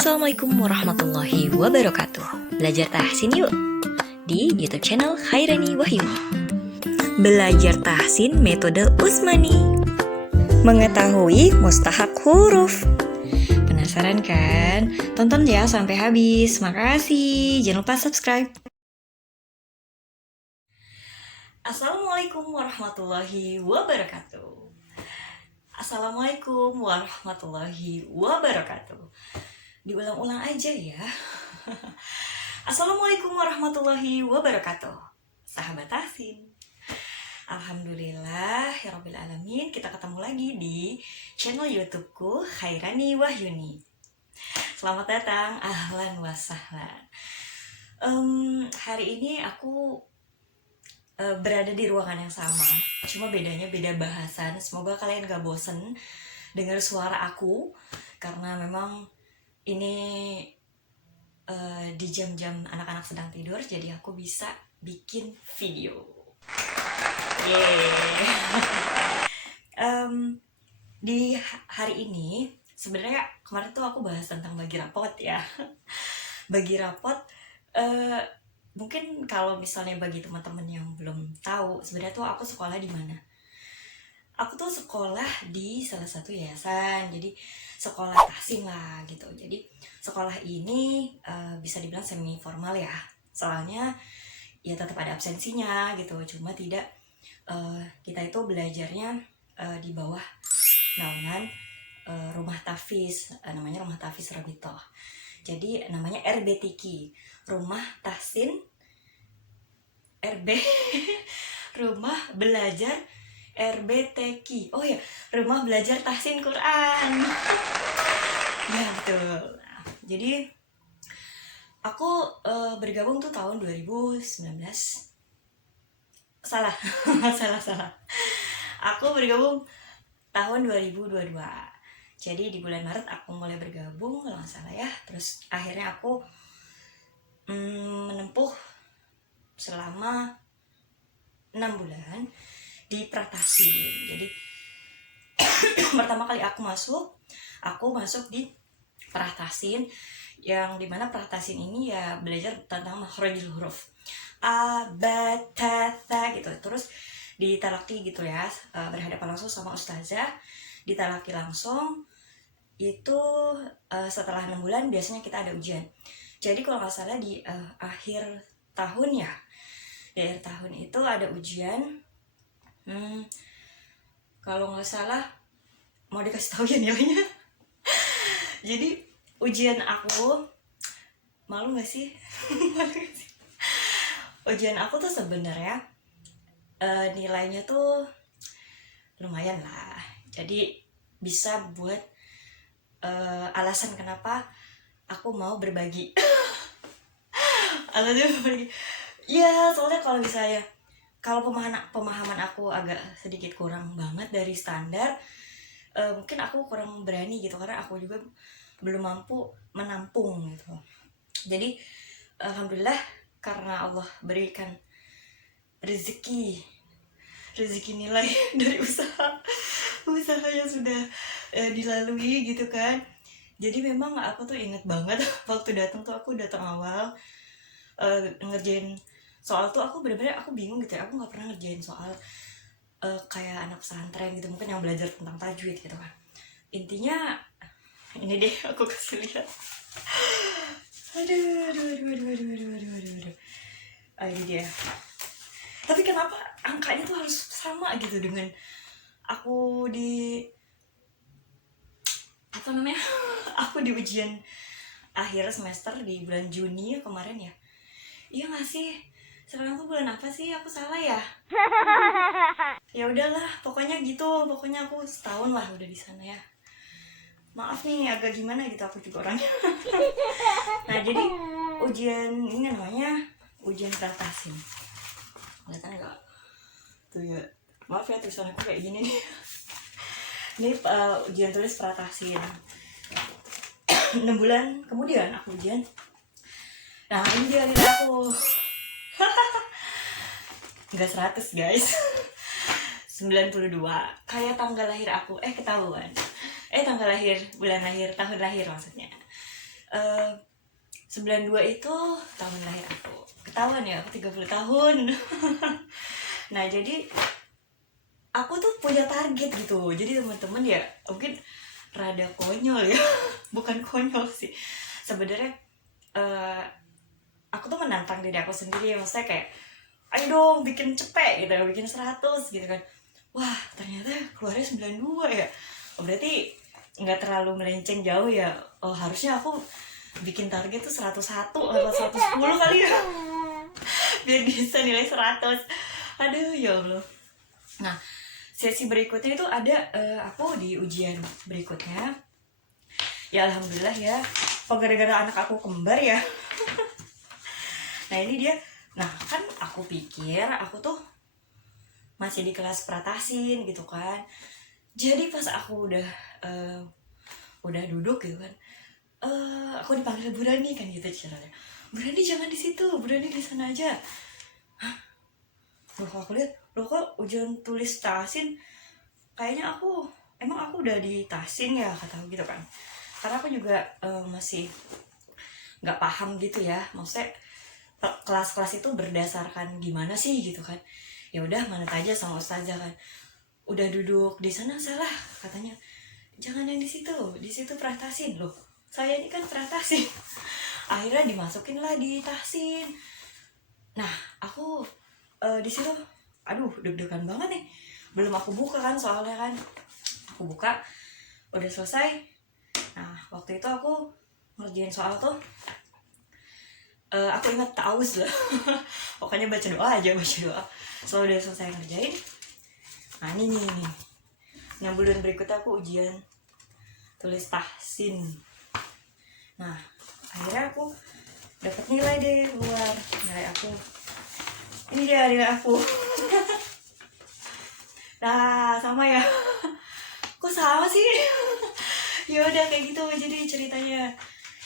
Assalamualaikum warahmatullahi wabarakatuh. Belajar tahsin yuk di YouTube channel Khairani Wahyuni. Belajar tahsin metode Usmani. Mengetahui mustahak huruf. Penasaran kan? Tonton ya sampai habis. Makasih. Jangan lupa subscribe. Assalamualaikum warahmatullahi wabarakatuh. Assalamualaikum warahmatullahi wabarakatuh. Diulang-ulang aja ya. Assalamualaikum warahmatullahi wabarakatuh. Sahabat tahsin, alhamdulillah ya rabbil alamin, kita ketemu lagi di channel YouTubeku Khairani Wahyuni. Selamat datang, ahlan wa sahlan. Hari ini aku berada di ruangan yang sama, cuma bedanya beda bahasan. Semoga kalian gak bosen dengar suara aku, karena memang ini di jam-jam anak-anak sedang tidur, jadi aku bisa bikin video. Di hari ini sebenarnya kemarin tuh aku bahas tentang bagi rapot ya. Bagi rapot, mungkin kalau misalnya bagi teman-teman yang belum tahu, sebenarnya tuh aku sekolah di mana. Aku tuh sekolah di salah satu yayasan, jadi sekolah tahsin lah gitu. Jadi sekolah ini bisa dibilang semi formal ya, soalnya ya tetap ada absensinya gitu. Cuma tidak, kita itu belajarnya di bawah naungan rumah tahfiz, namanya rumah tahfiz Rabitoh. Jadi namanya RBTQ, Rumah Tahsin RB Rumah Belajar RBTQ. Oh ya, Rumah Belajar Tahsin Quran. Ya betul. Jadi aku bergabung tuh tahun 2019. Salah. salah. Aku bergabung tahun 2022. Jadi di bulan Maret aku mulai bergabung, kalau nggak salah ya. Terus akhirnya aku menempuh selama 6 bulan di Pratahsin. Jadi pertama kali aku masuk di Pratahsin, yang dimana Pratahsin ini ya belajar tentang makhrajul huruf a, ba, ta, tha gitu. Terus ditalaki gitu ya, berhadapan langsung sama ustazah, ditalaki langsung. Itu setelah 6 bulan biasanya kita ada ujian. Jadi kalau nggak salah di akhir tahun ya, di akhir tahun itu ada ujian. Kalau nggak salah, mau dikasih tahu ya nilainya. Jadi ujian aku, malu nggak sih? Ujian aku tuh sebenarnya nilainya tuh lumayan lah. Jadi bisa buat alasan kenapa aku mau berbagi. Alasannya berbagi. Ya, soalnya kalau misalnya pemahaman aku agak sedikit kurang banget dari standar, mungkin aku kurang berani gitu, karena aku juga belum mampu menampung gitu. Jadi alhamdulillah, karena Allah berikan rezeki nilai dari usaha yang sudah dilalui gitu kan. Jadi memang aku tuh inget banget waktu datang awal ngerjain soal tuh, aku bener-bener aku bingung gitu ya. Aku nggak pernah ngerjain soal kayak anak pesantren gitu, mungkin yang belajar tentang tajwid gitu kan. Intinya ini deh, aku kasih lihat. Aduh. Ini dia. Tapi kenapa angkanya tuh harus sama gitu dengan aku di aku di ujian akhir semester di bulan Juni kemarin ya. Iya nggak sih? Sekarang tuh bulan apa sih? Aku salah ya? Ya udahlah, pokoknya gitu. Pokoknya aku setahun lah udah di sana ya. Maaf nih, agak gimana gitu aku juga orangnya. Nah, jadi ujian ini namanya ujian Pratahsin. Kelihatan nggak? Tuh ya. Maaf ya, tulisan aku kayak gini nih. Ini ujian tulis Pratahsin. 6 bulan kemudian aku ujian. Nah, ini dia nilai aku. Nggak 100 guys. 92. Kayak tanggal lahir aku. Ketahuan. Tanggal lahir, bulan lahir, tahun lahir maksudnya. Eh, 92 itu tahun lahir aku. Ketahuan ya, aku 30 tahun. Nah, jadi aku tuh punya target gitu. Jadi teman-teman ya mungkin rada konyol ya. Bukan konyol sih. Sebenarnya eh, aku tuh menantang diri aku sendiri. Maksudnya kayak, ayo dong bikin cepet gitu, bikin 100 gitu kan. Wah, ternyata keluarnya 92 ya. Oh, berarti nggak terlalu melenceng jauh ya. Oh, harusnya aku bikin target tuh 101 atau 110 kali ya. Biar bisa nilai 100. Aduh, ya Allah. Nah, sesi berikutnya itu ada aku di ujian berikutnya. Ya alhamdulillah ya. Oh, gara-gara anak aku kembar ya. Nah, ini dia. Nah, kan aku pikir aku tuh masih di kelas pratasin gitu kan. Jadi pas aku udah duduk gitu kan, aku dipanggil Bu Rani kan gitu caranya. Bu Rani jangan di situ, Bu Rani di sana aja. Hah? Loh, aku lihat, loh kok ujian tulis tasin, kayaknya emang aku udah di tasin ya, kata aku gitu kan. Karena aku juga masih nggak paham gitu ya, maksudnya kelas-kelas itu berdasarkan gimana sih gitu kan. Ya udah manut aja sama ustazah kan. Udah duduk di sana salah katanya. Jangan yang di situ pratasin. Loh, saya ini kan pratasin. Akhirnya dimasukin lah di tahsin. Nah, aku di situ aduh deg-degan banget nih. Belum aku buka kan soalnya kan. Aku buka udah selesai. Nah, waktu itu aku ngerjain soal tuh aku ingat taus lah. Pokoknya baca doa aja, baca doa. So udah selesai ngerjain. Nah, ini nih. Nah, bulan berikutnya aku ujian tulis tahsin. Nah, akhirnya aku dapat nilai deh keluar. Nilai aku. Ini dia nilai aku. Nah, sama ya. Kok sama sih? Ya udah kayak gitu jadi ceritanya.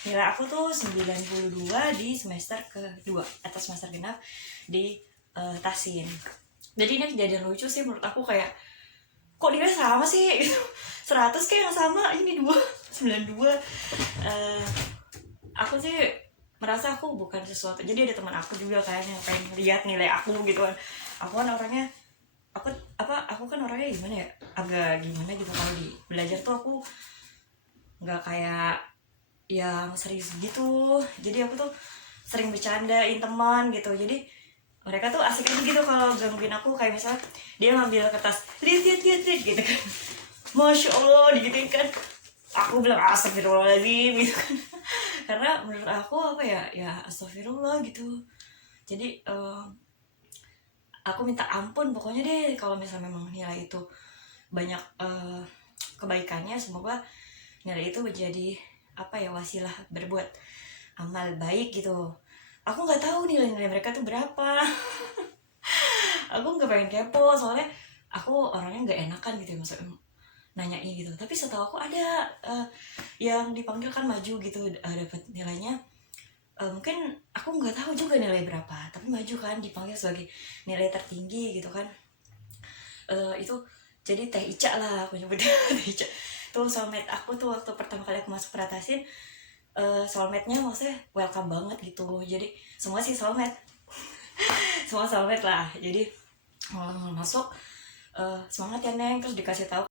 Nilai aku tuh 92 di semester kedua atau semester genap di tahsin. Jadi ini kejadian lucu sih menurut aku, kayak kok nilai sama sih gitu. 100 kayak yang sama, ini 92. Aku sih merasa aku bukan sesuatu. Jadi ada teman aku juga kan yang pengen lihat nilai aku gitu kan. Aku kan orangnya aku kan orangnya gimana ya, agak gimana gitu kalau di belajar tuh aku nggak kayak yang serius gitu. Jadi aku tuh sering bercandain teman gitu. Jadi mereka tuh asik aja gitu kalau gangguin aku, kayak misalnya dia ngambil kertas, lihat gitu kan. Masya Allah digituin kan. Aku bilang astagfirullahaladzim gitu kan. Karena menurut aku ya astagfirullah gitu. Jadi aku minta ampun pokoknya deh kalau misalnya memang nilai itu banyak kebaikannya. Semoga nilai itu menjadi wasilah berbuat amal baik gitu. Aku nggak tahu nilai-nilai mereka tuh berapa. Aku nggak pengen kepo soalnya aku orangnya nggak enakan gitu ya, maksudnya nanyain gitu. Tapi setahu aku ada yang dipanggil kan maju gitu, dapat nilainya. Mungkin aku nggak tahu juga nilai berapa, tapi maju kan dipanggil sebagai nilai tertinggi gitu kan. Itu jadi Teh Ica lah aku nyebutnya. Teh Ica tuh soulmate aku tuh waktu pertama kali aku masuk pratasin. Soulmate-nya maksudnya welcome banget gitu. Jadi semua sih soulmate. Semua soulmate lah. Jadi masuk semangat ya Neng, terus dikasih tahu.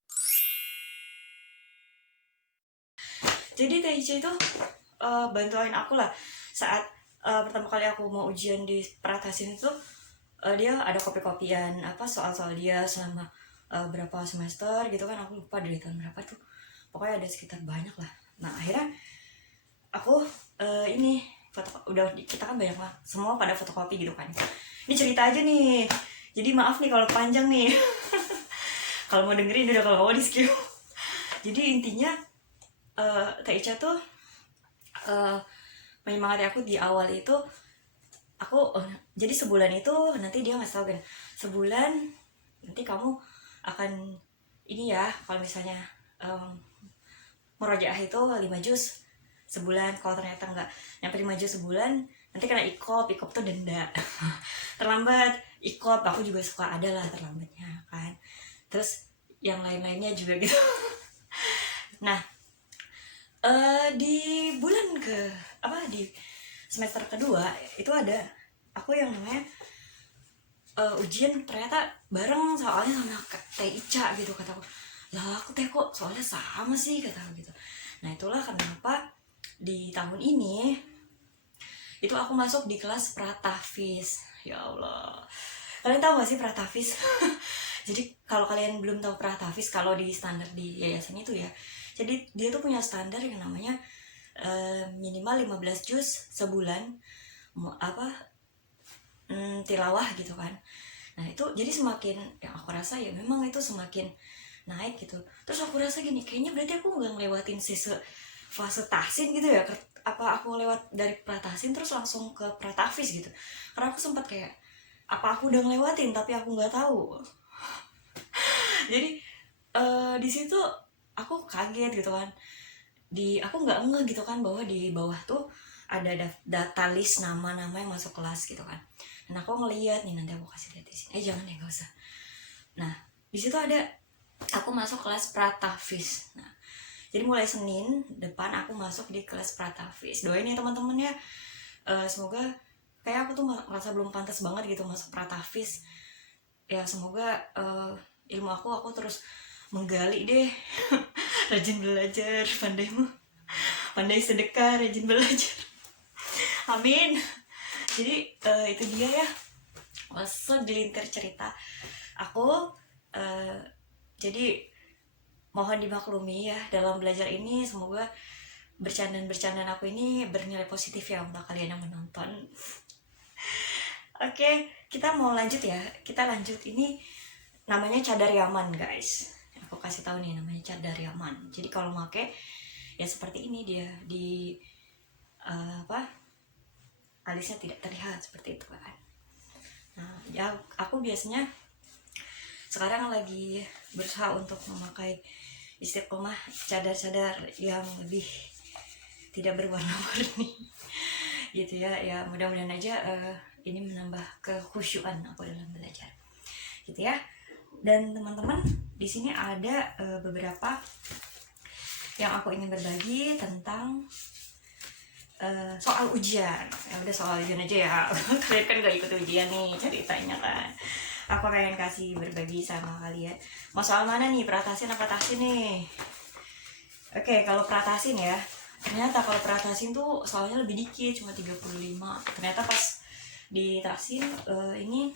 Jadi Teh Ica itu bantuin aku lah saat pertama kali aku mau ujian di pratasin itu. Dia ada kopi-kopian soal-soal dia selama berapa semester gitu kan. Aku lupa dari tahun berapa tuh, pokoknya ada sekitar banyak lah. Nah akhirnya aku ini udah kita kan banyak lah, semua pada fotokopi gitu kan. Ini cerita aja nih, jadi maaf nih kalau panjang nih. Kalau mau dengerin udah, kalau mau di skip. Jadi intinya Teh Ica tuh menyemangati aku di awal itu. Aku jadi sebulan itu nanti dia ngasih tau kan, sebulan nanti kamu akan ini ya, kalau misalnya murojaah itu 5 juz sebulan. Kalau ternyata nggak nyampe 5 juz sebulan, nanti kena ikop tuh denda. Terlambat ikop, aku juga suka ada lah terlambatnya kan. Terus yang lain-lainnya juga gitu. Nah Di bulan di semester kedua itu ada aku yang namanya ujian ternyata bareng soalnya sama Teh Ica gitu, kataku lah aku teh kok soalnya sama sih kataku gitu. Nah itulah kenapa di tahun ini itu aku masuk di kelas Pratafis. Ya Allah, kalian tahu gak sih Pratafis? Jadi kalau kalian belum tahu Pratafis, kalau di standar di yayasan itu ya, jadi dia tuh punya standar yang namanya minimal 15 juz sebulan, tilawah gitu kan. Nah itu jadi semakin yang aku rasa ya memang itu semakin naik gitu. Terus aku rasa gini, kayaknya berarti aku nggak ngelewatin fase tahsin gitu ya. Apa aku lewat dari pratasin terus langsung ke pratafis gitu. Karena aku sempat kayak apa aku udah ngelewatin tapi aku nggak tahu. Jadi di situ aku kaget gitu kan. Aku nggak ngeh gitu kan bahwa di bawah tuh ada data list nama-nama yang masuk kelas gitu kan. Dan aku ngeliat nih, nanti aku kasih lihat di sini. Jangan ya, nggak usah. Nah di situ ada aku masuk kelas Pratafis. Nah jadi mulai Senin depan aku masuk di kelas Pratafis. Doain ya teman-teman ya. Semoga kayak aku tuh merasa belum pantas banget gitu masuk Pratafis. Ya semoga ilmu aku terus menggali deh. Rajin belajar, pandai sedekah, rajin belajar. Amin. Jadi itu dia ya, segelintir cerita aku. Jadi mohon dimaklumi ya dalam belajar ini, semoga bercandaan aku ini bernilai positif ya untuk kalian yang menonton. Oke, kita mau lanjut ya. Kita lanjut, ini namanya cadar Yaman guys. Aku kasih tahu nih namanya cadar Yaman. Jadi kalau make ya seperti ini dia di alisnya tidak terlihat seperti itu kan. Nah ya aku biasanya sekarang lagi berusaha untuk memakai istiqomah cadar-cadar yang lebih tidak berwarna-warni gitu ya. Ya mudah-mudahan aja ini menambah kekhusyuan aku dalam belajar gitu ya. Dan teman-teman di sini ada beberapa yang aku ingin berbagi tentang soal ujian. Ya udah soal ujian aja ya. Kalian kan gak ikut ujian nih ceritanya kan. Aku pengen kasih berbagi sama kalian. Mau soal mana nih? Pratasin apa tahsin nih? Oke, kalau pratasin ya. Ternyata kalau pratasin tuh soalnya lebih dikit, cuma 35. Ternyata pas di tahsin ini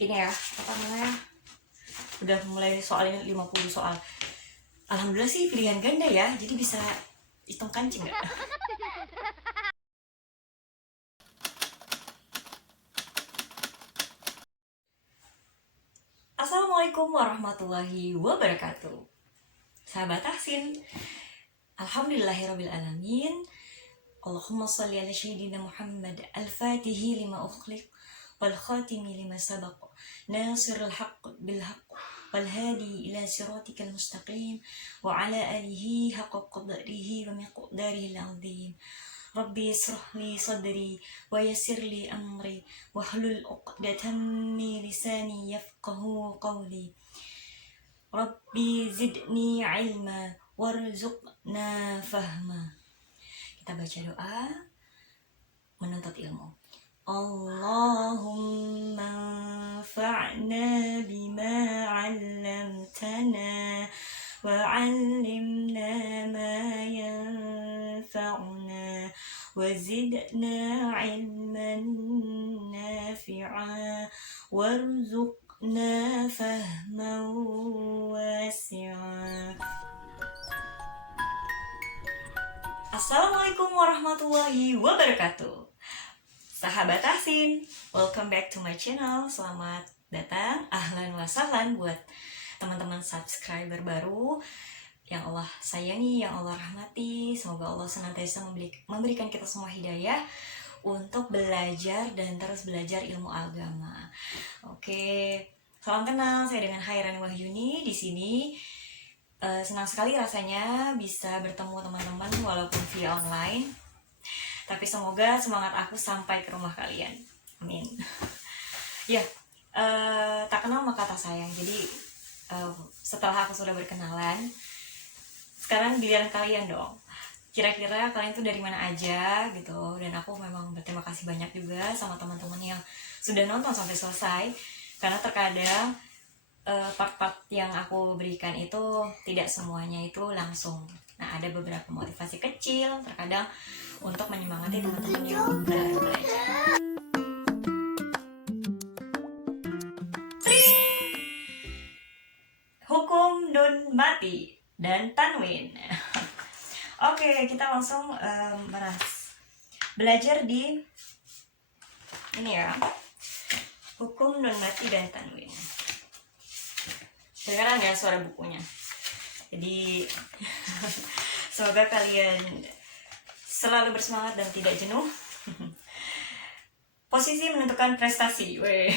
ya, apa namanya? Udah mulai soalnya 50 soal. Alhamdulillah sih pilihan ganda ya. Jadi bisa hitung kancing gak? Assalamualaikum warahmatullahi wabarakatuh. Sahabat tahsin, alhamdulillahirrabbilalamin. Allahumma salli ala sayyidina Muhammad al-fatihi lima ukhliq wal khatimi lima sabaq nasirul haqq bil haqq wal hadi ila siratikal mustaqim wa ala alihi haqqa qadrihi wa miqdarihi al-azim. Rabbi israh li sadri wa yassir li amri wahlul 'uqdatam min lisani yafqahu qawli. Rabbi zidni ilma warzuqna fahma. Kita baca doa menuntut ilmu. Allahumma fa'na bima 'allamtana wa 'allimna ma yanfa'una wa zidna ilman nafi'a warzuqna fahman wasi'a. Assalamualaikum warahmatullahi wabarakatuh. Sahabat tahsin, welcome back to my channel. Selamat datang, ahlan wa sahlan buat teman-teman subscriber baru yang Allah sayangi, yang Allah rahmati. Semoga Allah senantiasa memberikan kita semua hidayah untuk belajar dan terus belajar ilmu agama. Oke, salam kenal, saya dengan Hairani Wahyuni di sini. Senang sekali rasanya bisa bertemu teman-teman walaupun via online. Tapi semoga semangat aku sampai ke rumah kalian. Amin. Ya, tak kenal maka tak sayang. Jadi setelah aku sudah berkenalan, sekarang giliran kalian dong. Kira-kira kalian tuh dari mana aja gitu. Dan aku memang berterima kasih banyak juga sama teman-teman yang sudah nonton sampai selesai, karena terkadang part-part yang aku berikan itu tidak semuanya itu langsung. Nah, ada beberapa motivasi kecil terkadang untuk menyemangati teman-teman yang baru belajar. Hukum Nun Mati dan Tanwin. Oke, kita langsung belajar di ini ya, Hukum Nun Mati dan Tanwin. Sekarang ya suara bukunya. Jadi semoga kalian selalu bersemangat dan tidak jenuh. Posisi menentukan prestasi. Weh.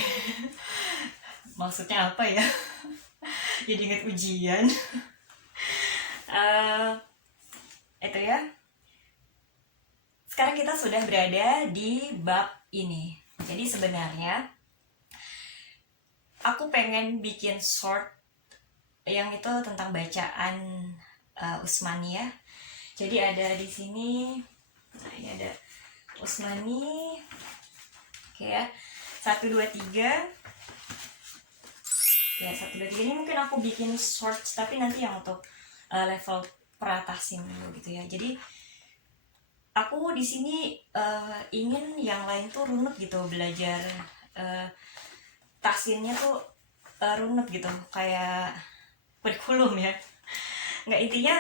Maksudnya apa ya? Jadi ingat ujian. Itu ya. Sekarang kita sudah berada di bab ini. Jadi sebenarnya aku pengen bikin short yang itu tentang bacaan Usmani ya. Jadi ada di sini, nah ini ada Usmani, oke ya, 1, 2, 3. Ya, 1, 2, 3 ini mungkin aku bikin shorts, tapi nanti yang untuk level peratasin dulu gitu ya. Jadi aku di sini ingin yang lain tuh runut gitu, belajar tahsinnya tuh runut gitu, kayak kurikulum ya. Nggak, intinya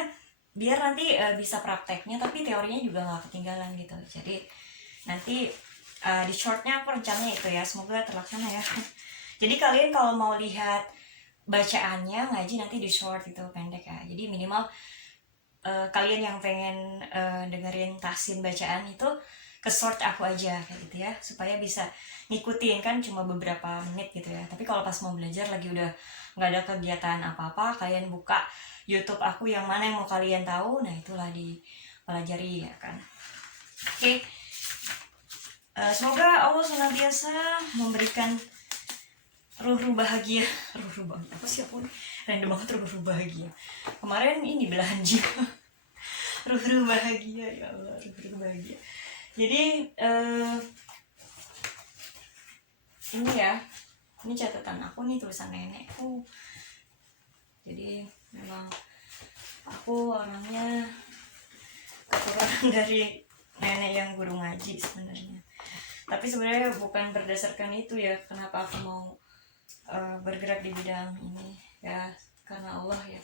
biar nanti bisa prakteknya tapi teorinya juga nggak ketinggalan gitu. Jadi nanti di shortnya aku rencananya itu ya, semoga terlaksana ya. Jadi kalian kalau mau lihat bacaannya ngaji nanti di short itu pendek ya. Jadi minimal kalian yang pengen dengerin tahsin bacaan itu ke short aku aja kayak gitu ya, supaya bisa ngikutin, kan cuma beberapa menit gitu ya. Tapi kalau pas mau belajar lagi udah nggak ada kegiatan apa-apa, kalian buka YouTube aku yang mana yang mau kalian tahu, nah itulah dipelajari ya kan. Oke. Semoga Allah senantiasa memberikan ruh-ruh bahagia. Ruh-ruh bahagia apa sih, aku random banget ruh-ruh bahagia. Kemarin ini belahan jiwa. Ruh-ruh bahagia, ya Allah, ruh-ruh bahagia. Jadi ini ya, ini catatan aku nih, tulisan nenekku. Jadi memang aku orangnya keturunan dari nenek yang guru ngaji sebenarnya. Tapi sebenarnya bukan berdasarkan itu ya, kenapa aku mau bergerak di bidang ini ya, karena Allah ya,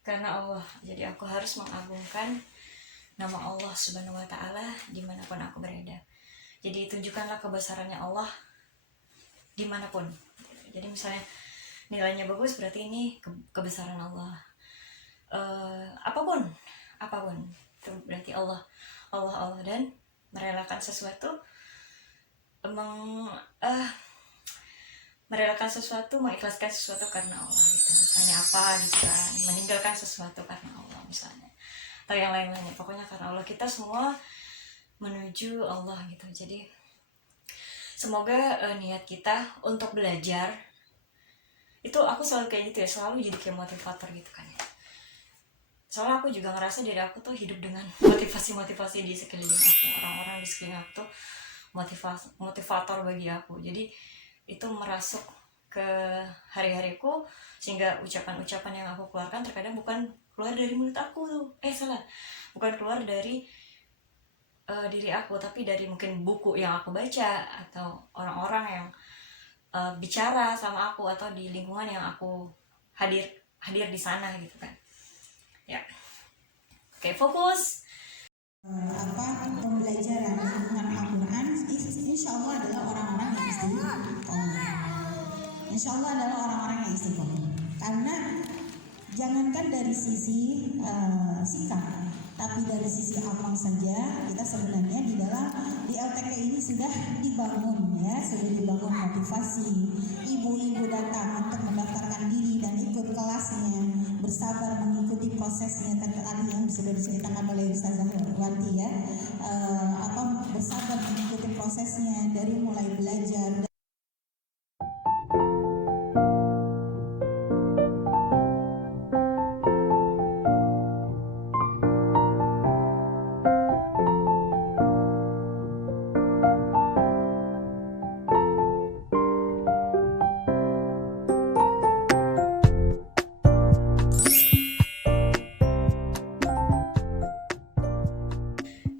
karena Allah. Jadi aku harus mengagungkan nama Allah Subhanahu wa Ta'ala dimanapun aku berada. Jadi tunjukkanlah kebesarannya Allah dimanapun. Jadi misalnya nilainya bagus, berarti ini kebesaran Allah. Apapun itu berarti Allah. Dan merelakan sesuatu, merelakan sesuatu, mengikhlaskan sesuatu karena Allah gitu. Misalnya apa gitu kan, meninggalkan sesuatu karena Allah misalnya, atau yang lain-lainnya, pokoknya karena Allah. Kita semua menuju Allah gitu. Jadi semoga niat kita untuk belajar itu, aku selalu kayak gitu ya, selalu jadi kayak motivator gitu kan ya. Soalnya aku juga ngerasa diri aku tuh hidup dengan motivasi-motivasi di sekeliling aku, orang-orang di sekeliling aku tuh motivator bagi aku. Jadi itu merasuk ke hari-hariku, sehingga ucapan-ucapan yang aku keluarkan terkadang bukan keluar dari mulut aku tuh, bukan keluar dari diri aku, tapi dari mungkin buku yang aku baca, atau orang-orang yang bicara sama aku, atau di lingkungan yang aku hadir di sana gitu kan ya. Oke, fokus. Pembelajaran lingkungan Al-Quran insya Allah adalah orang-orang yang istiqomah. Insya Allah adalah orang-orang yang istiqomah. Karena jangankan dari sisi sikap, tapi dari sisi amal saja kita sebenarnya di LTK ini sudah dibangun ya, sudah dibangun motivasi. Ibu-ibu datang untuk mendaftarkan diri dan ikut kelasnya, bersabar mengikuti prosesnya tadi yang sudah diceritakan oleh Ustazah Wanti ya, bersabar mengikuti prosesnya dari mulai belajar.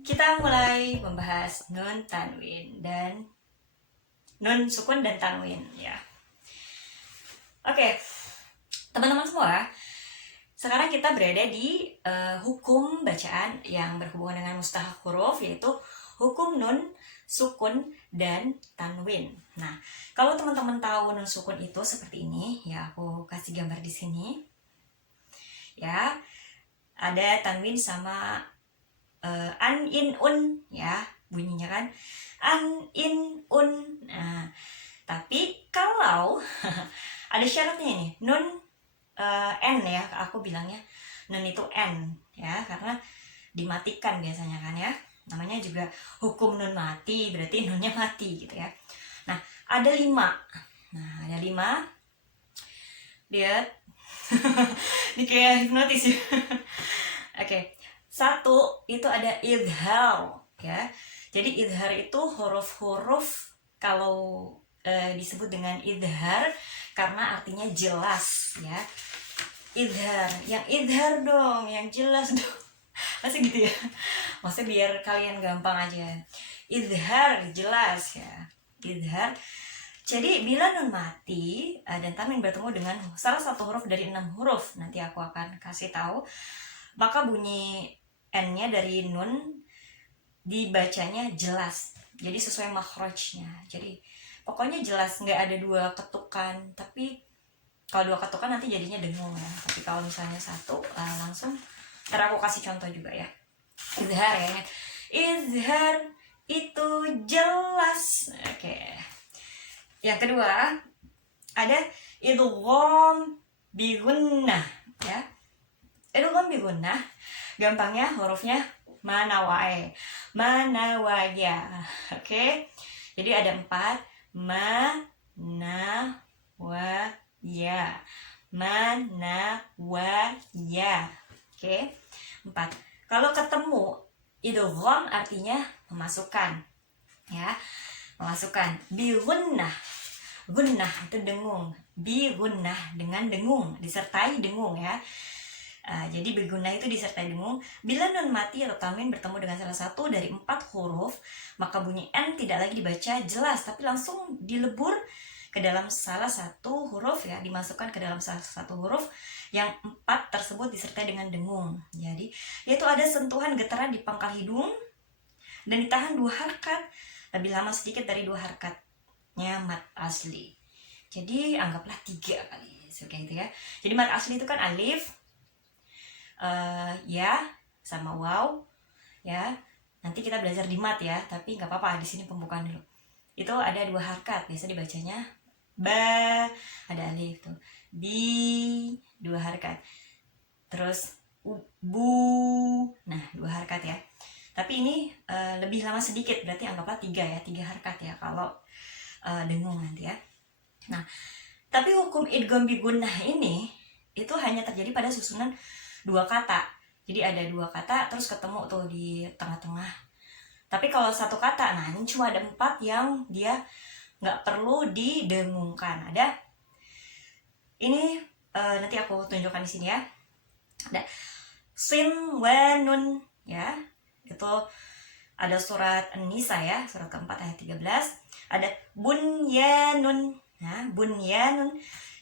kita mulai membahas nun tanwin dan nun sukun dan tanwin ya. Oke, teman-teman semua, sekarang kita berada di hukum bacaan yang berhubungan dengan mustahak huruf, yaitu hukum nun, sukun, dan tanwin. Nah, kalau teman-teman tahu nun sukun itu seperti ini, ya aku kasih gambar di sini. Ya, ada tanwin sama an, in, un, ya bunyinya kan an, in, un. Nah, tapi kalau ada syaratnya nih, nun n ya, aku bilangnya nun itu n ya, karena dimatikan biasanya kan ya, namanya juga hukum nun mati, berarti nunnya mati gitu ya. Nah, ada 5. Nah, ada 5. Lihat. Ini kayak hipnotis ya. Oke. 1 itu ada idhar ya. Jadi idhar itu huruf-huruf kalau disebut dengan idhar karena artinya jelas ya. Idhar, yang idhar dong, yang jelas dong. Masa gitu ya? Maksudnya biar kalian gampang aja. Idhar jelas ya. Idhar. Jadi bila nun mati dan tanwin bertemu dengan salah satu huruf dari 6 huruf, nanti aku akan kasih tahu, maka bunyi n-nya dari nun dibacanya jelas. Jadi sesuai makhrajnya. Jadi pokoknya jelas, nggak ada 2 ketukan. Tapi kalau 2 ketukan nanti jadinya dengung ya. Tapi kalau misalnya 1 langsung. Ntar aku kasih contoh juga ya. Izhar ya. Izhar itu jelas. Oke. Yang kedua ada idgham bi gunnah ya. Idgham bi gunnah gampangnya hurufnya manawae, manawaya. Oke. Jadi ada 4, manawaya, manawaya. Oke. 4. Kalau ketemu idgham artinya memasukkan ya. Memasukkan bi gunnah. Gunnah itu dengung. Bi gunnah dengan dengung, disertai dengung ya. Jadi bi gunnah itu disertai dengung. Bila nun mati atau tanwin bertemu dengan salah satu dari 4 huruf, maka bunyi n tidak lagi dibaca jelas, tapi langsung dilebur ke dalam salah satu huruf ya, dimasukkan ke dalam salah satu huruf yang 4 tersebut disertai dengan dengung. Jadi yaitu ada sentuhan getaran di pangkal hidung dan ditahan 2 harakat, lebih lama sedikit dari 2 harakatnya mad asli. Jadi anggaplah 3 kali seperti itu ya. Jadi mad asli itu kan alif, ya sama waw ya. Nanti kita belajar di mat ya, tapi nggak apa-apa, di sini pembukaan dulu. Itu ada 2 harakat, biasa dibacanya ba, ada alif tuh, bi 2 harakat, terus bu, nah 2 harakat ya. Tapi ini lebih lama sedikit, berarti anggaplah 3 ya, 3 harakat ya kalau dengung nanti ya. Nah, tapi hukum idgham bi gunnah ini itu hanya terjadi pada susunan 2 kata. Jadi ada 2 kata terus ketemu tuh di tengah-tengah. Tapi kalau 1 kata, nah ini cuma ada 4 yang dia nggak perlu didengungkan. Ada ini nanti aku tunjukkan di sini ya. Ada sin wa nun ya. Itu ada surat An-Nisa ya, surat keempat ayat 13. Ada bunyanun. Nah, bunyanun.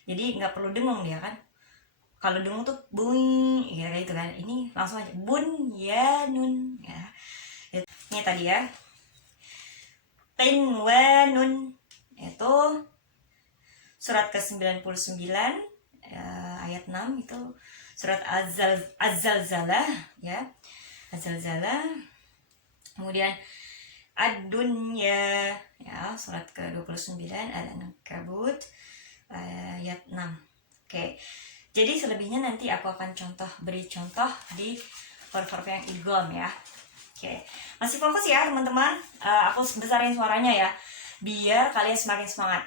Jadi nggak perlu dengung dia kan. Kalau dengung tuh bunyi gitu kan. Ini langsung aja bunyanun ya. Ini tadi ya. Tinwanun itu surat ke-99 ayat 6, itu surat Az-Zalzalah ya. Az-Zalzalah. Kemudian ad-dunya ya, surat ke-29 Al-Ankabut ayat 6. Oke. Jadi selebihnya nanti aku akan beri contoh di huruf-huruf yang idgham ya. Oke. Masih fokus ya teman-teman. Aku besarin suaranya ya biar kalian semakin semangat.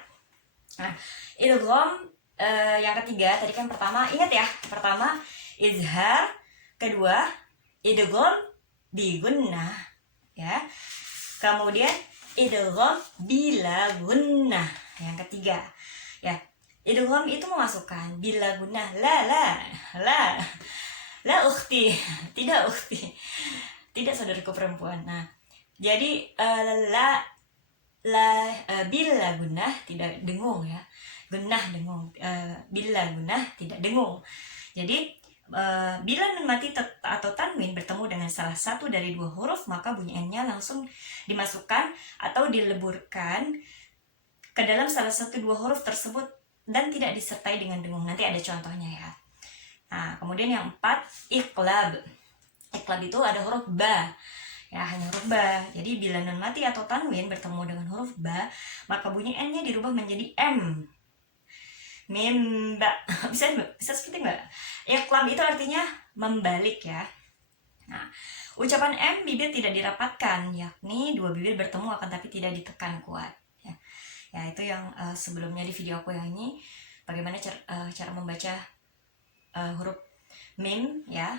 Nah, idgham yang ketiga tadi kan pertama, ingat ya. Pertama izhar, kedua idgham bi gunnah ya. Kemudian idgham bila gunnah yang ketiga. Ya. Idgham itu memasukkan bila gunnah la ukhti, tidak ukhti. tidak saudaraku perempuan. Nah, jadi bila gunnah tidak dengung ya, gunnah dengung, bila gunnah tidak dengung. Jadi bila nun mati atau tanwin bertemu dengan salah satu dari dua huruf, maka bunyi n-nya langsung dimasukkan atau dileburkan ke dalam salah satu dua huruf tersebut dan tidak disertai dengan dengung. Nanti ada contohnya ya. Nah, kemudian yang 4, iqlab. Iqlab itu ada huruf ba. Ya, hanya huruf ba. Jadi bila nun mati atau tanwin bertemu dengan huruf ba, maka bunyi n-nya dirubah menjadi m. Mimba. bisa seperti mbak. Iqlab itu artinya membalik ya. Nah, ucapan m bibir tidak dirapatkan, yakni dua bibir bertemu akan tapi tidak ditekan kuat. Ya, itu yang sebelumnya di video aku yang ini, bagaimana cara membaca huruf mim ya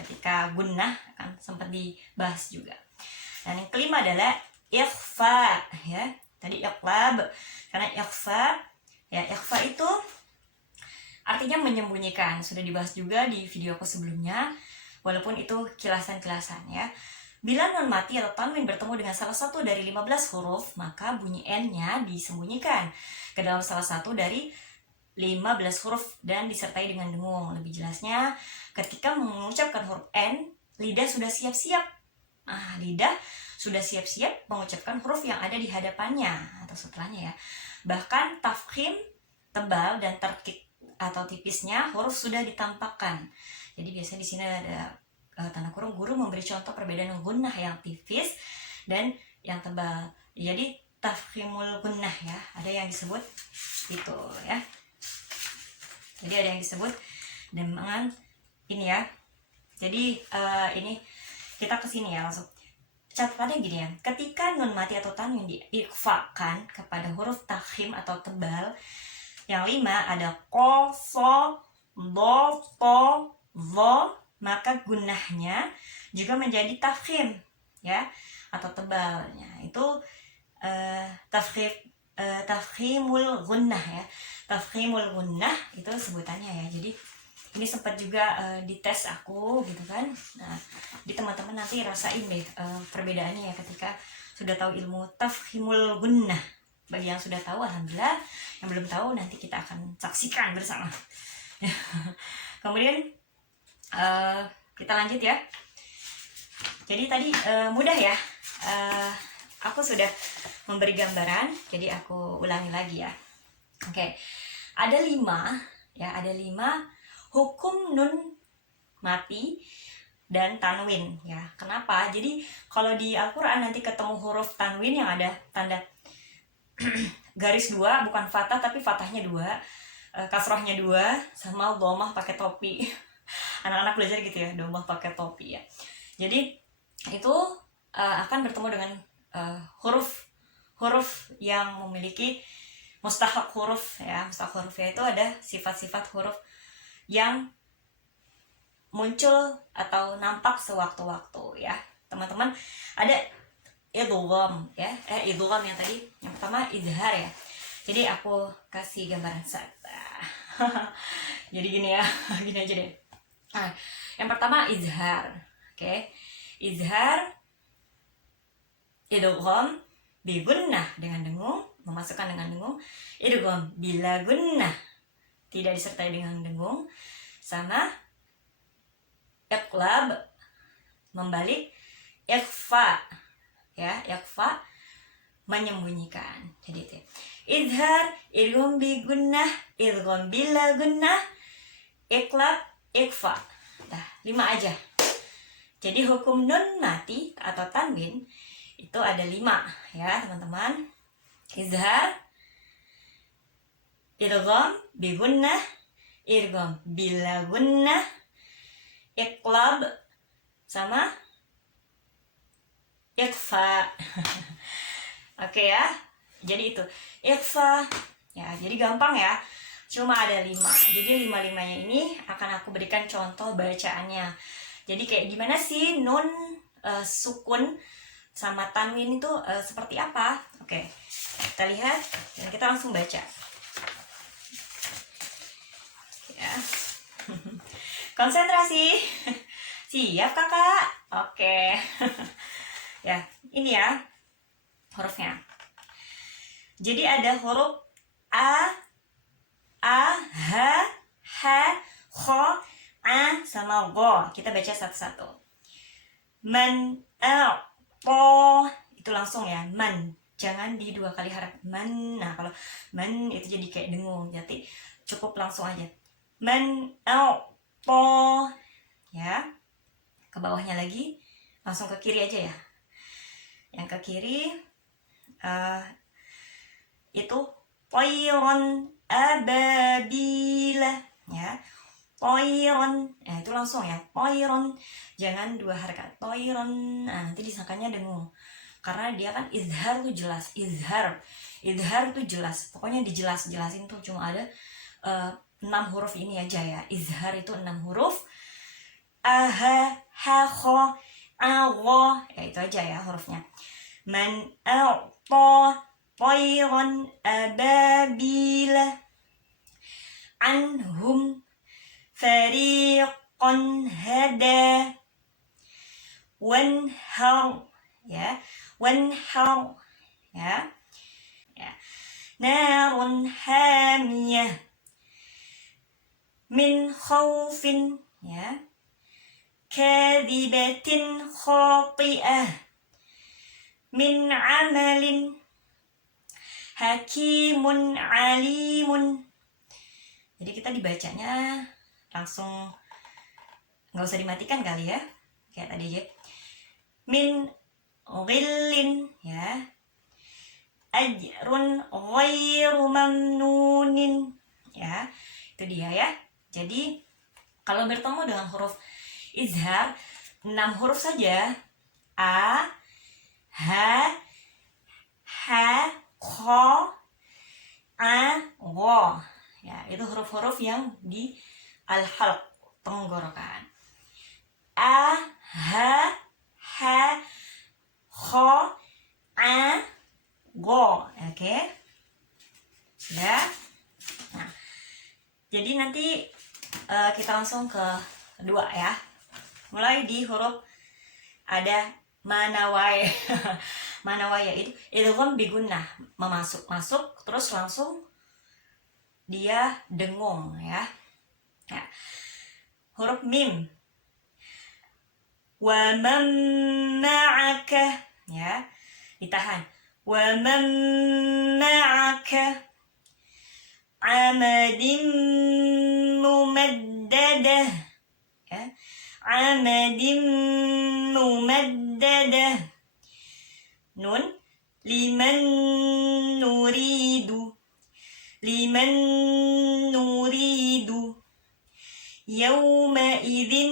ketika gunnah, kan sempat dibahas juga. Dan yang kelima adalah ikhfa ya. Tadi iqlab, karena ikhfa ya, ikhfa itu artinya menyembunyikan, sudah dibahas juga di video aku sebelumnya, walaupun itu kilasan-kilasan ya. Bila nun mati atau tanwin bertemu dengan salah satu dari 15 huruf, maka bunyi n-nya disembunyikan ke dalam salah satu dari 15 huruf dan disertai dengan dengung. Lebih jelasnya, ketika mengucapkan huruf n, lidah sudah siap-siap. Nah, lidah sudah siap-siap mengucapkan huruf yang ada di hadapannya atau setelahnya ya. Bahkan tafkhim, tebal, dan terkik atau tipisnya huruf sudah ditampakkan. Jadi biasanya di sini ada tanda kurung, guru memberi contoh perbedaan gunnah yang tipis dan yang tebal. Jadi tafkhimul gunnah ya, ada yang disebut itu ya. Jadi ada yang disebut dengan ini ya. Jadi ini kita kesini ya langsung. Catatannya gini ya, ketika nun mati atau tanwin diikhfakan kepada huruf tafkhim atau tebal, yang 5 ada ko, so, do, to, zo, maka gunnahnya juga menjadi tafkhim ya, atau tebalnya itu tafkhimul gunnah ya. Tafkhimul gunnah itu sebutannya ya. Jadi ini sempat juga dites aku gitu kan. Nah, di teman-teman nanti rasain deh perbedaannya ya ketika sudah tahu ilmu tafkhimul gunnah. Bagi yang sudah tahu alhamdulillah, yang belum tahu nanti kita akan saksikan bersama. Kemudian kita lanjut ya. Jadi tadi mudah ya. Aku sudah memberi gambaran, jadi aku ulangi lagi ya. Oke. Ada 5 ya, ada 5 hukum nun mati dan tanwin ya. Kenapa? Jadi kalau di Al-Qur'an nanti ketemu huruf tanwin yang ada tanda garis 2, bukan fathah tapi fathahnya 2, kasrohnya 2, sama dhammah pakai topi. Anak-anak belajar gitu ya, dhammah pakai topi ya. Jadi itu akan bertemu dengan huruf yang memiliki mustahak huruf ya. Mustahak huruf itu ada sifat-sifat huruf yang muncul atau nampak sewaktu-waktu ya. Teman-teman, ada idgham ya. Idgham yang tadi yang pertama izhar ya. Jadi aku kasih gambaran jadi gini ya. Gini aja deh. Nah, yang pertama izhar. Oke. Izhar, idgham bi gunnah dengan dengung, memasukkan dengan dengung. Idgham bila gunnah tidak disertai dengan dengung, sama iqlab membalik, ikhfa ya, ikhfa menyembunyikan. Jadi itu izhar, idgham bi gunnah, idgham bila gunnah, iqlab, ikhfa. Nah, 5 aja. Jadi hukum nun mati atau tanwin itu ada 5 ya teman-teman. Izhar, idgham bi gunnah, idgham bila gunnah, iqlab, sama ikhfa. Oke ya. Jadi itu ikhfa. Ya, jadi gampang ya. Cuma ada 5. Jadi 5-5-nya ini akan aku berikan contoh bacaannya. Jadi kayak gimana sih nun sukun sama tanwin itu seperti apa? Oke. Kita lihat dan kita langsung baca. Ya. Konsentrasi. Siap kakak? Oke. Ya, ini ya hurufnya. Jadi ada huruf A, H, Kho, A, sama Go. Kita baca satu-satu. Man, Po. Itu langsung ya, man. Jangan di 2 kali harap. Man. Nah, kalau man itu jadi kayak dengung. Jadi cukup langsung aja. Man, Po. Ya. Ke bawahnya lagi. Langsung ke kiri aja ya. Yang ke kiri itu Toiron ababila, ya. Toiron, nah itu langsung ya, toiron, jangan 2 harakat, toiron. Nah, nanti disangkanya dengung karena dia kan izhar tuh jelas, izhar tuh jelas, pokoknya jelasin tuh cuma ada 6 huruf ini aja ya. Izhar itu 6 huruf, aha, ha, kho, awo, ya itu aja ya hurufnya. Man, to, طيرا أبابيل عنهم فريقا هدى وانهر ya وانهر ya نار حامية من خوف ya كاذبة خاطئة من عمل Hakimun alimun. Jadi kita dibacanya langsung, nggak usah dimatikan kali ya, kayak tadi aja. Min ghillin ya, ajrun ghairu mamnunin ya, itu dia ya. Jadi kalau bertemu dengan huruf izhar 6 huruf saja, A, H, Kho, A, Go. Ya, itu huruf-huruf yang di al-halq, tenggorokan. A, H, Kho, A, Go. Oke. Ya. Nah, jadi nanti kita langsung ke kedua ya. Mulai di huruf ada manawai. Manawaya itu idgham bigunnah, masuk terus langsung dia dengung ya. Huruf mim, wa man ma'aka ya, ditahan. Wa man ma'aka amadin mumaddadah ya, amadin mumaddadah. Nun, liman nuridu yawma idzin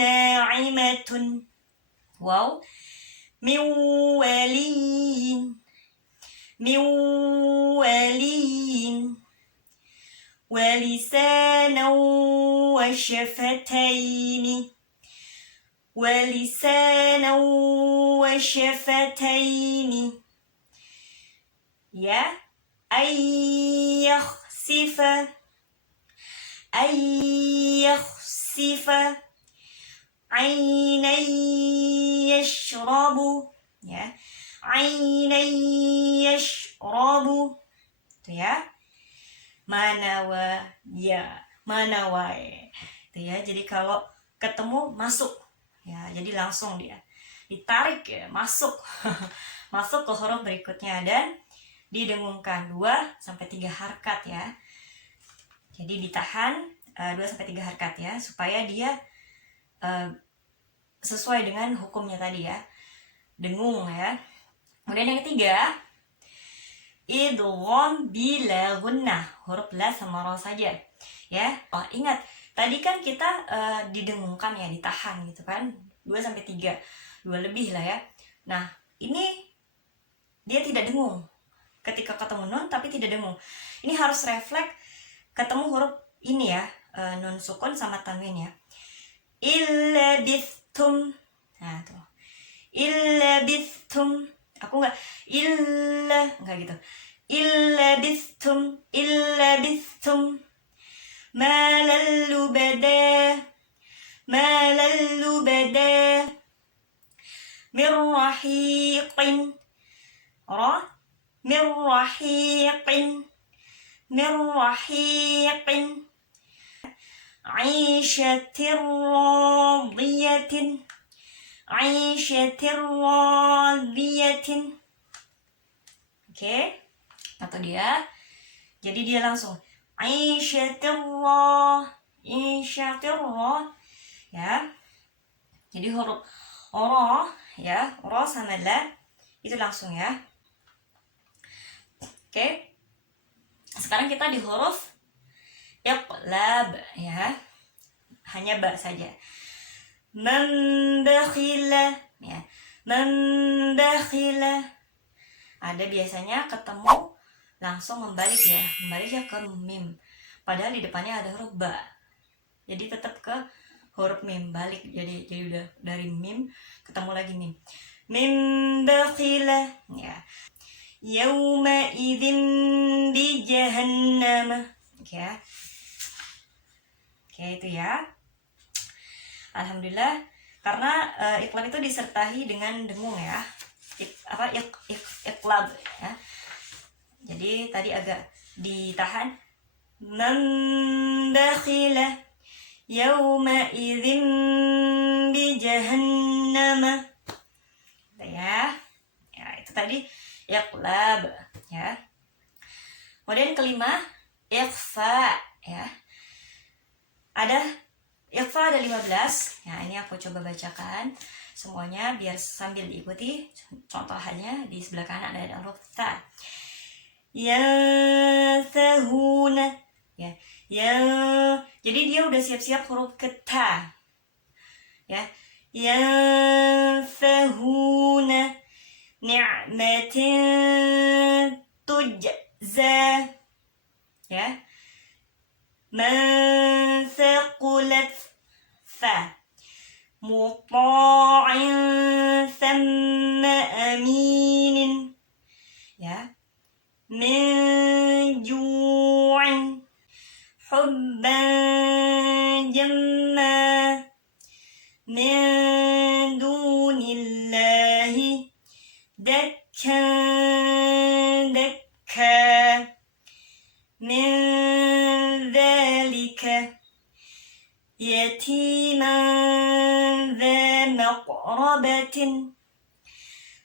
na'imatun wow, min waliyin walisanan wa syafataini ya, ayyakhsifa aynan yashrabu ya, aynan yashrabu itu ya. Manawai itu ya. Jadi kalau ketemu masuk ya, jadi langsung dia ditarik ya, masuk masuk ke huruf berikutnya dan didengungkan 2-3 harkat ya. Jadi ditahan 2-3 harkat ya, supaya dia sesuai dengan hukumnya tadi ya, dengung ya. Kemudian yang ketiga, idgham bila gunnah, huruf la sama ra saja ya. Oh, ingat tadi kan kita didengungkan ya, ditahan gitu kan, 2-3, 2 lebih lah ya. Nah, ini dia tidak dengung ketika ketemu nun tapi tidak dengung. Ini harus refleks ketemu huruf ini ya, nun sukun sama tanwin ya. Illa bithum. Nah, tuh. Illa bithum. Aku enggak gitu. إلا بثتم ما للبدا من رحيق من رحيق عيشة راضية. Oke, atau dia. Jadi dia langsung Aisyatirra ya. Jadi huruf ora ya, ora sama la itu langsung ya. Oke. Sekarang kita di huruf iqlab ya. Hanya ba saja. Membakhila ya. Membakhila. Ada biasanya ketemu langsung membaliknya ke mim. Padahal di depannya ada huruf ba. Jadi tetap ke huruf mim balik. Jadi udah dari mim ketemu lagi mim. Mim bakhila ya. Yauma idzin bi jahannam. Ya. Oke, itu ya. Alhamdulillah karena iqlab itu disertai dengan dengung ya. Iqlab ya. Jadi tadi agak ditahan. Man bakhila yauma idzin bi jahannam. Ya. Ya, itu tadi iqlab ya. Kemudian kelima ikhfa ya. Ada ikhfa ada 15. Ya, ini aku coba bacakan semuanya biar sambil diikuti contohannya. Di sebelah kanan ada huruf ta. Yansahuna ya. Jadi dia udah siap-siap huruf ke ta. Ya. Yansahuna ni'matin tujza ya. Man thaqulat fa muta'in thamma aminin ya. Min ju'in hubban jamma min dunillahi dakkan min dhalika yatiman dha maqrabatin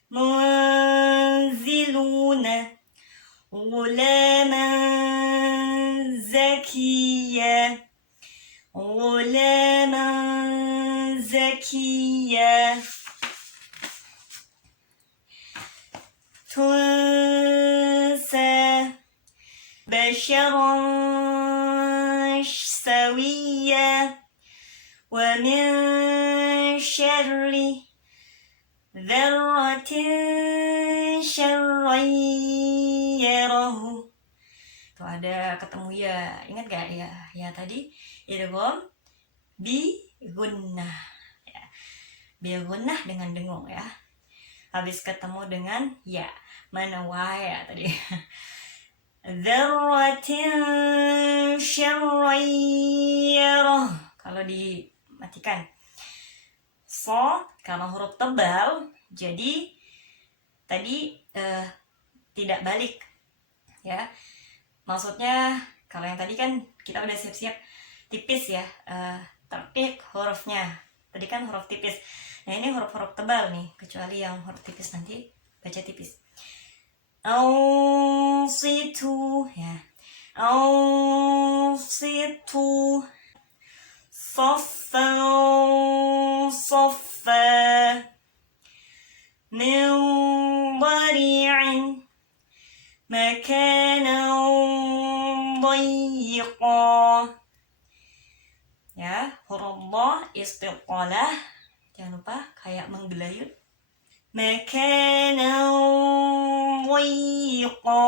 munziluna غلاما زكيا تنسى بشرا سويا ومن شر ذرة شرا yarahu. Tuh ada ketemu ya. Ingat gak ya? Ya tadi idgham bi gunnah ya. Bi gunnah dengan dengung ya. Habis ketemu dengan ya. Mana wa ya tadi? Dzarratin syarran yarah. Kalau dimatikan. So, kalau huruf tebal jadi tadi tidak balik ya. Maksudnya kalau yang tadi kan kita udah siap-siap tipis ya, terpik hurufnya. Tadi kan huruf tipis. Nah ini huruf-huruf tebal nih, kecuali yang huruf tipis nanti baca tipis. Ausitu ya. Ausitu Soffa min dhari'in makanan dhayiqa ya. Huruf dha istiqalah, jangan lupa kayak menggelayut. Makanan dhayiqa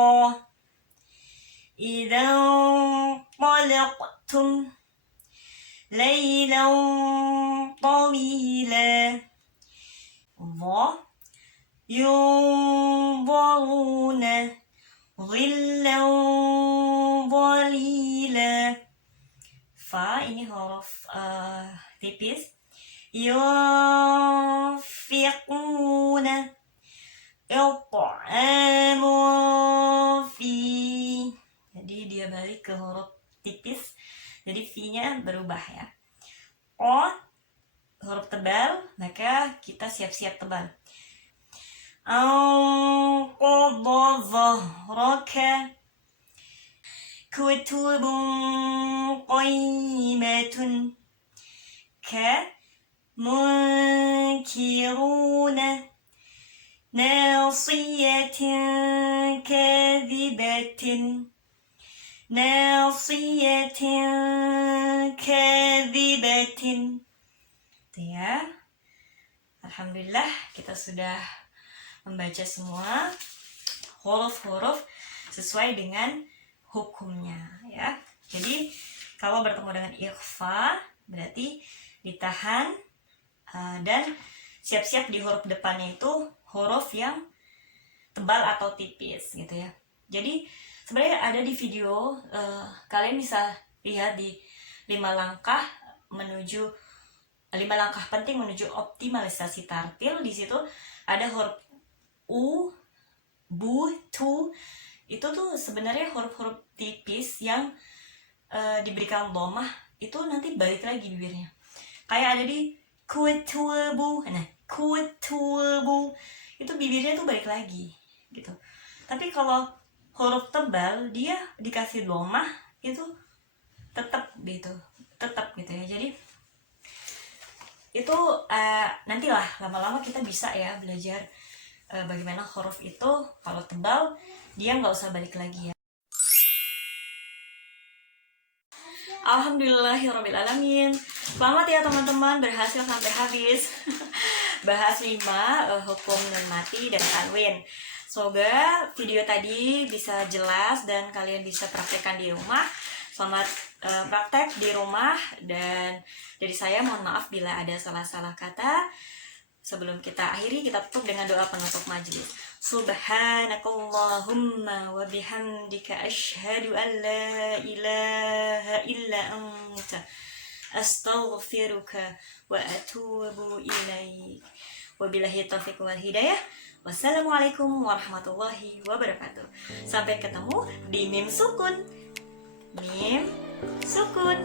idzan talaqtum laylan tawila. Dha yunzaruna ظلا ظليلا. Fa ini huruf tipis. ينفقون إطعام في. Jadi dia balik ke huruf tipis. Jadi fi-nya berubah ya. O huruf tebal, maka kita siap-siap tebal. أنقض ظهرك كتب قيمة كمنكرون ناصية كاذبة ناصية كاذبة. Itu ya. Alhamdulillah kita sudah membaca semua huruf-huruf sesuai dengan hukumnya ya. Jadi kalau bertemu dengan ikhfa berarti ditahan dan siap-siap di huruf depannya itu huruf yang tebal atau tipis gitu ya. Jadi sebenarnya ada di video, kalian bisa lihat di 5 langkah penting menuju optimalisasi tartil. Di situ ada huruf u, bu, tu. Itu tuh sebenarnya huruf-huruf tipis yang diberikan dhammah itu nanti balik lagi bibirnya. Kayak ada di kutubu. Nah, kutubu itu bibirnya tuh balik lagi gitu. Tapi kalau huruf tebal dia dikasih dhammah itu tetap gitu ya. Jadi itu nantilah lama-lama kita bisa ya belajar bagaimana huruf itu kalau tebal dia nggak usah balik lagi ya. Alhamdulillahirrabbilalamin. Selamat ya teman-teman, berhasil sampai habis bahas 5 hukum nun mati dan tanwin. Semoga video tadi bisa jelas dan kalian bisa praktekkan di rumah. Selamat praktek di rumah, dan dari saya mohon maaf bila ada salah-salah kata. Sebelum kita akhiri, kita tutup dengan doa penutup majelis. Subhanakallahumma wa bihamdika asyhadu an la ilaha illa anta astaghfiruka wa atubu ilaik. Wabillahi taufiq wal hidayah. Wassalamualaikum warahmatullahi wabarakatuh. Sampai ketemu di mim sukun. Mim sukun.